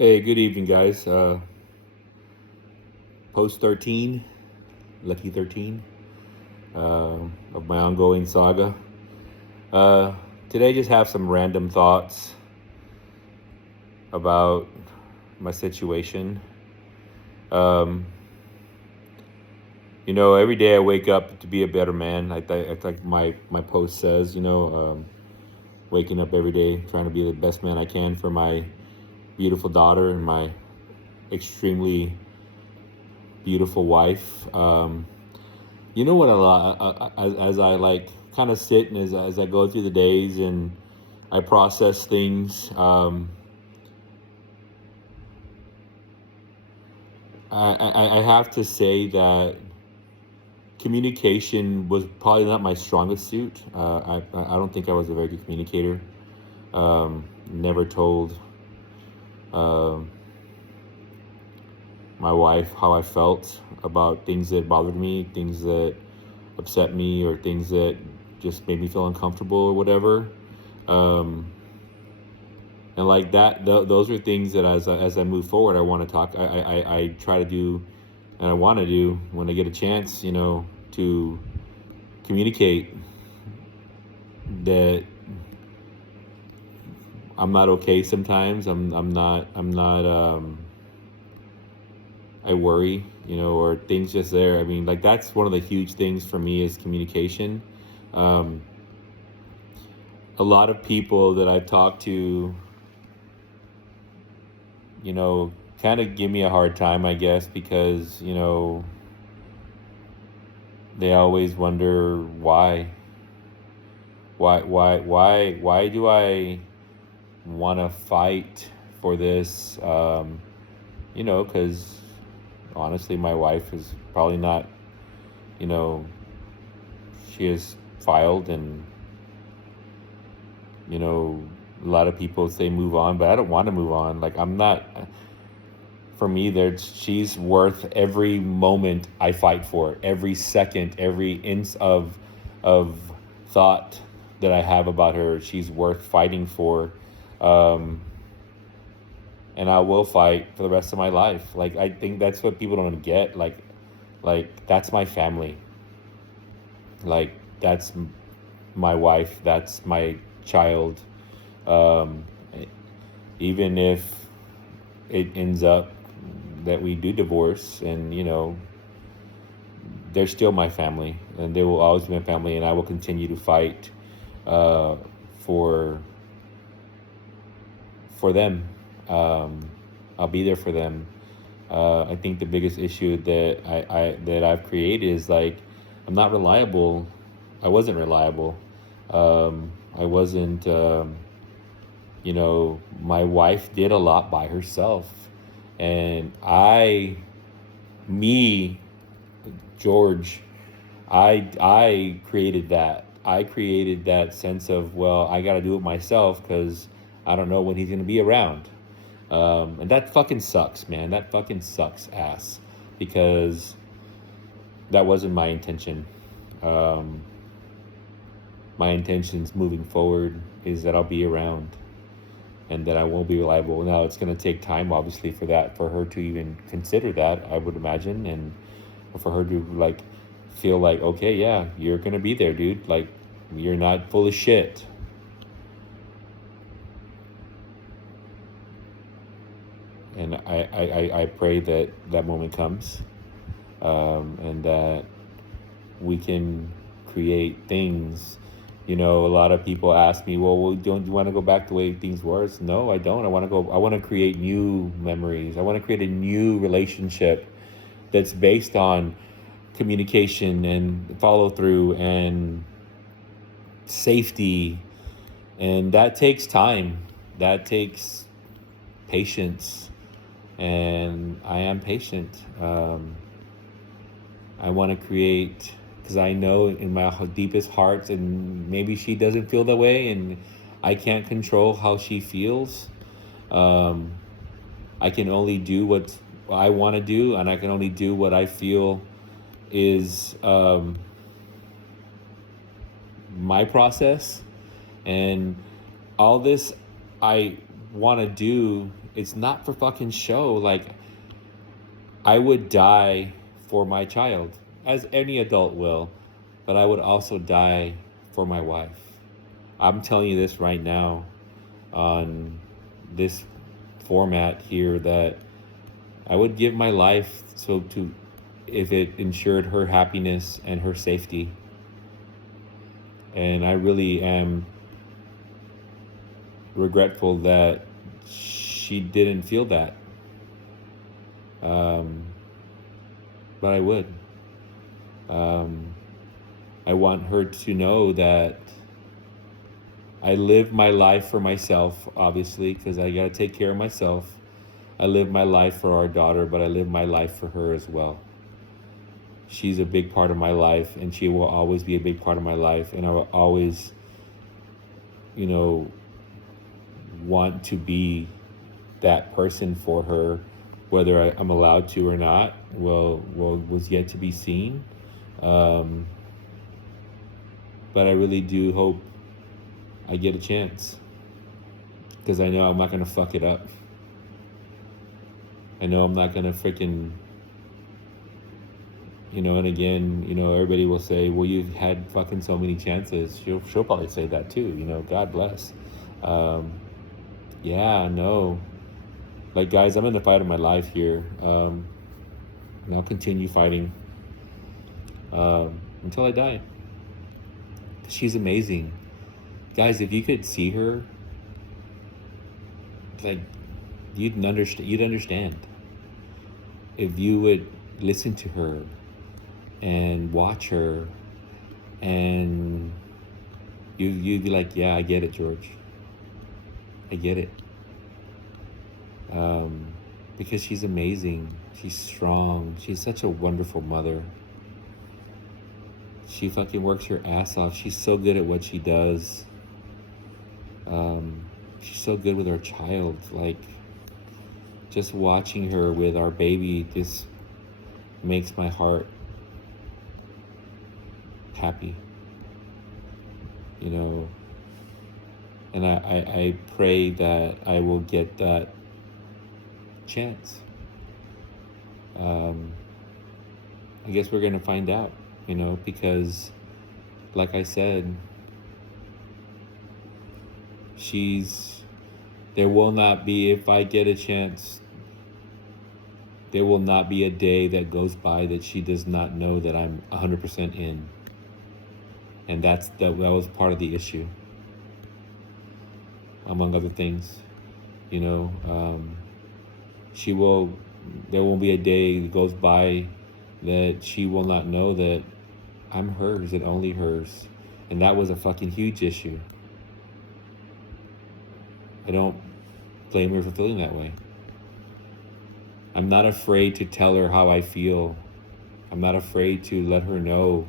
Hey, good evening, guys. Post 13, Lucky 13, of my ongoing saga. Uh, Today, just have some random thoughts about my situation. Um, every day I wake up to be a better man. I think my post says, waking up every day trying to be the best man I can for my beautiful daughter and my extremely beautiful wife. You know what? A lot as I like kind of sit and as I go through the days and I process things. I have to say that communication was probably not my strongest suit. I don't think I was a very good communicator. Never told um, my wife how I felt about things that bothered me, things that upset me, or things that just made me feel uncomfortable or whatever. Um, and like that, those are things that as I move forward, I want to talk. I try to do, and I want to do when I get a chance, to communicate that I'm not okay sometimes. I'm not. I worry, or things just there. I mean, like that's one of the huge things for me is communication. Um, a lot of people that I've talked to, kind of give me a hard time, I guess, because, they always wonder why do I want to fight for this? Because honestly, my wife is probably not, you know, she has filed and, a lot of people say move on, but I don't want to move on. Like, I'm not, for me, she's worth every moment I fight for, every second, every inch of thought that I have about her. She's worth fighting for, um, and I will fight for the rest of my life. Like I think that's what people don't get. Like that's my family. Like that's my wife. That's my child. Um, Even if it ends up that we do divorce, and they're still my family, and they will always be my family, and I will continue to fight uh, for them. Um, I'll be there for them. I think the biggest issue that I've created is like I'm not reliable. I wasn't reliable. I wasn't. My wife did a lot by herself, and me, George, I created that. I created that sense of, well, I got to do it myself because I don't know when he's gonna be around. And that fucking sucks, man. That fucking sucks ass because that wasn't my intention. Um, my intentions moving forward is that I'll be around and that I won't be reliable. Now it's going to take time, obviously, for her to even consider that, I would imagine, and for her to like feel like, okay, yeah, you're going to be there, dude. Like you're not full of shit. And I pray that that moment comes, and that we can create things. A lot of people ask me, well, don't you want to go back the way things were? No, I don't. I want to create new memories. I want to create a new relationship that's based on communication and follow through and safety. And that takes time. That takes patience. And I am patient. I want to create, because I know in my deepest hearts, and maybe she doesn't feel that way, and I can't control how she feels. Um, I can only do what I want to do, and I can only do what I feel is my process. And all this, I want to do, it's not for fucking show. Like, I would die for my child, as any adult will, but I would also die for my wife. I'm telling you this right now on this format here, that I would give my life if it ensured her happiness and her safety. And I really am regretful that she didn't feel that. But I would. I want her to know that I live my life for myself, obviously, because I got to take care of myself. I live my life for our daughter, but I live my life for her as well. She's a big part of my life, and she will always be a big part of my life. And I will always, want to be that person for her, whether I'm allowed to or not. Was yet to be seen. But I really do hope I get a chance, because I know I'm not going to fuck it up. I know I'm not going to freaking, and again, everybody will say, well, you've had fucking so many chances. She'll probably say that too, God bless. Yeah, no. Like, guys, I'm in the fight of my life here. And I'll continue fighting until I die. She's amazing. Guys, if you could see her, like, you'd understand. If you would listen to her and watch her, and you'd be like, yeah, I get it, George. I get it. Because she's amazing. She's strong. She's such a wonderful mother. She fucking works her ass off. She's so good at what she does. She's so good with our child. Like, just watching her with our baby just makes my heart happy. And I pray that I will get that chance. I guess we're going to find out, because like I said, there will not be, if I get a chance, there will not be a day that goes by that she does not know that I'm 100% in. And that was part of the issue, among other things. There won't be a day that goes by that she will not know that I'm hers and only hers. And that was a fucking huge issue. I don't blame her for feeling that way. I'm not afraid to tell her how I feel. I'm not afraid to let her know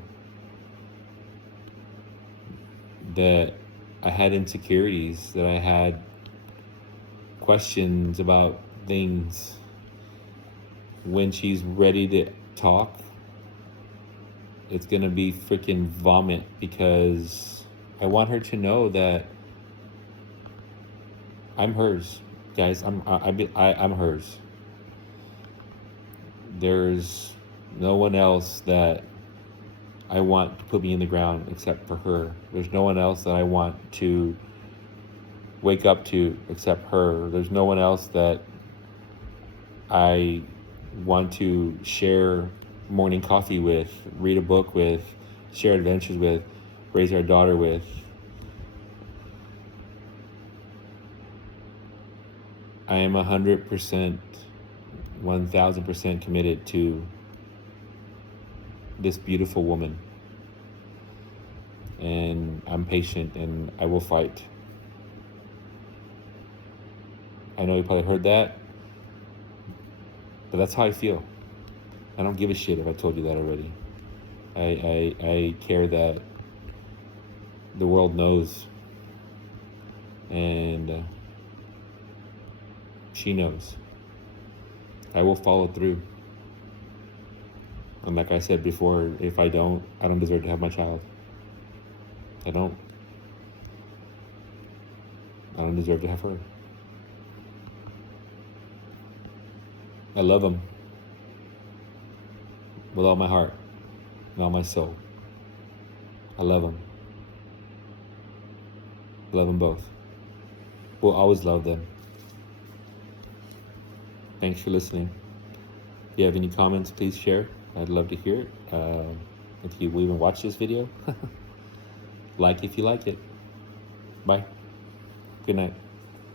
that I had insecurities, that I had questions about things. When she's ready to talk, it's gonna be freaking vomit, because I want her to know that I'm hers, guys. I'm hers. There's no one else that I want to put me in the ground except for her. There's no one else that I want to wake up to except her. There's no one else that I want to share morning coffee with, read a book with, share adventures with, raise our daughter with. I am 100%, 1000% committed to this beautiful woman. And I'm patient, and I will fight. I know you probably heard that, but that's how I feel. I don't give a shit if I told you that already. I care that the world knows, and she knows. I will follow through. And like I said before, if I don't deserve to have my child. I don't deserve to have her. I love them with all my heart and all my soul. I love them. I love them both. We'll always love them. Thanks for listening. If you have any comments, please share. I'd love to hear it. If you even watch this video, like if you like it. Bye. Good night.